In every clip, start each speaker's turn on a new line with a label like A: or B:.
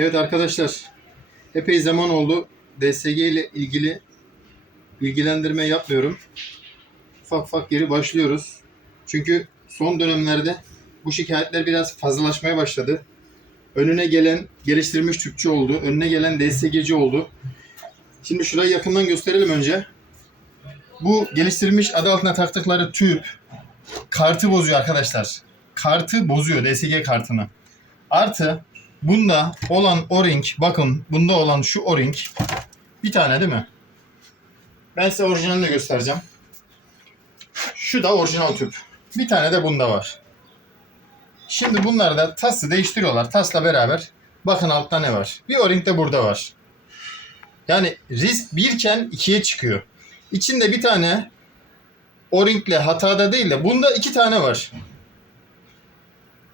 A: Evet arkadaşlar, epey zaman oldu. DSG ile ilgili bilgilendirme yapmıyorum. Ufak ufak geri başlıyoruz. Çünkü son dönemlerde bu şikayetler biraz fazlalaşmaya başladı. Önüne gelen geliştirilmiş Türkçe oldu. Önüne gelen DSG'ci oldu. Şimdi şurayı yakından gösterelim önce. Bu geliştirilmiş adı altına taktıkları tüp kartı bozuyor arkadaşlar. Kartı bozuyor DSG kartını. Artı bunda olan o-ring bakın bunda olan şu o-ring bir tane değil mi? Ben size orijinalini göstereceğim. Şu da orijinal tüp. Bir tane de bunda var. Şimdi bunları da tası değiştiriyorlar. Tasla beraber bakın altta ne var. Bir o-ring de burada var. Yani risk birken ikiye çıkıyor. İçinde bir tane o-ringle hatada değil de bunda iki tane var.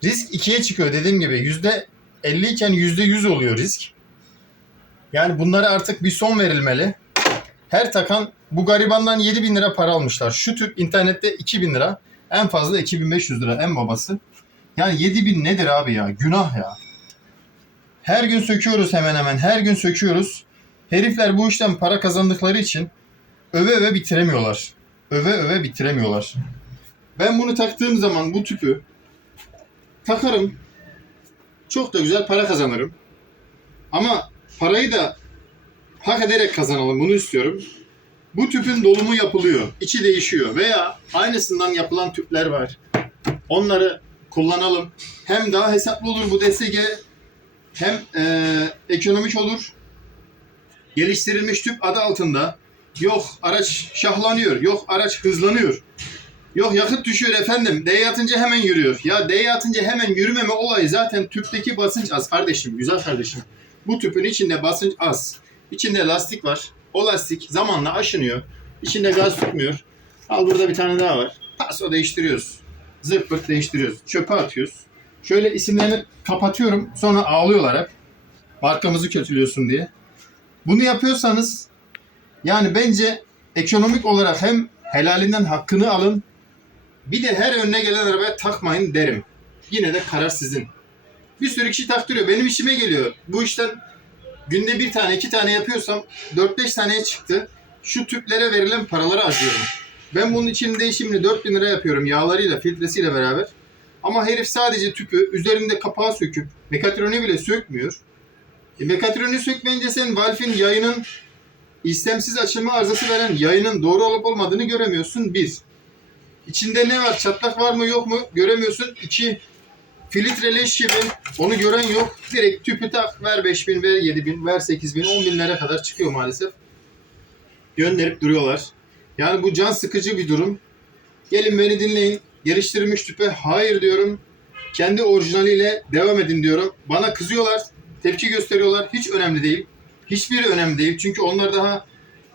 A: Risk ikiye çıkıyor dediğim gibi. Yüzde 50 iken yüzde 100 oluyor risk. Yani bunlara artık bir son verilmeli. Her takan bu garibandan 7 bin lira para almışlar. Şu tüp internette 2 bin lira. En fazla 2500 lira en babası. Yani 7 bin nedir abi ya? Günah ya. Her gün söküyoruz hemen hemen. Her gün söküyoruz. Herifler bu işten para kazandıkları için öve öve bitiremiyorlar. Öve öve bitiremiyorlar. Ben bunu taktığım zaman bu tüpü takarım. Çok da güzel para kazanırım. Ama parayı da hak ederek kazanalım. Bunu istiyorum. Bu tüpün dolumu yapılıyor. içi değişiyor. Veya aynısından yapılan tüpler var. Onları kullanalım. Hem daha hesaplı olur bu DSG hem eee, ekonomik olur. Geliştirilmiş tüp adı altında. Yok araç şahlanıyor. Yok araç hızlanıyor. Yok yakıt düşüyor efendim. D'ye atınca hemen yürüyor. Ya D'ye atınca hemen yürümeme olayı zaten tüpteki basınç az kardeşim. Güzel kardeşim. Bu tüpün içinde basınç az. İçinde lastik var. O lastik zamanla aşınıyor. İçinde gaz tutmuyor. Al burada bir tane daha var. Paso değiştiriyoruz. Zırt değiştiriyoruz. Çöpe atıyoruz. Şöyle isimlerini kapatıyorum. Sonra ağlıyorlar hep. Markamızı kötülüyorsun diye. Bunu yapıyorsanız yani bence ekonomik olarak hem helalinden hakkını alın bir de her önüne gelen arabaya takmayın derim. Yine de karar sizin. Bir sürü kişi taktırıyor. Benim işime geliyor. Bu işten günde bir tane iki tane yapıyorsam 4-5 taneye çıktı. Şu tüplere verilen paraları harcıyorum. Ben bunun için değişimini 4000 lira yapıyorum yağlarıyla filtresiyle beraber. Ama herif sadece tüpü üzerinde kapağı söküp mekatroni bile sökmüyor. E, mekatroni sökmeyince sen valfin yayının istemsiz açılma arızası veren yayının doğru olup olmadığını göremiyorsun. Bir. İçinde ne var? Çatlak var mı yok mu? Göremiyorsun. İki. Filtreli şibi. Onu gören yok. Direkt tüpü tak. Ver 5000, ver 7000, ver 8000, 10 binlere kadar çıkıyor maalesef. Gönderip duruyorlar. Yani bu can sıkıcı bir durum. Gelin beni dinleyin. Geliştirilmiş tüpe hayır diyorum. Kendi orijinaliyle devam edin diyorum. Bana kızıyorlar. Tepki gösteriyorlar. Hiç önemli değil. Hiçbiri önemli değil. Çünkü onlar daha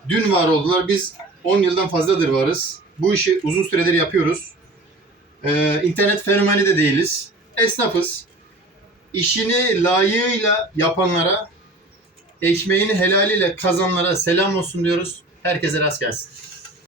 A: dün var oldular. Biz 10 yıldan fazladır varız. Bu işi uzun süredir yapıyoruz. Ee, internet fenomeni de değiliz. Esnafız. İşini layığıyla yapanlara, ekmeğini helaliyle kazanlara selam olsun diyoruz. Herkese rast gelsin.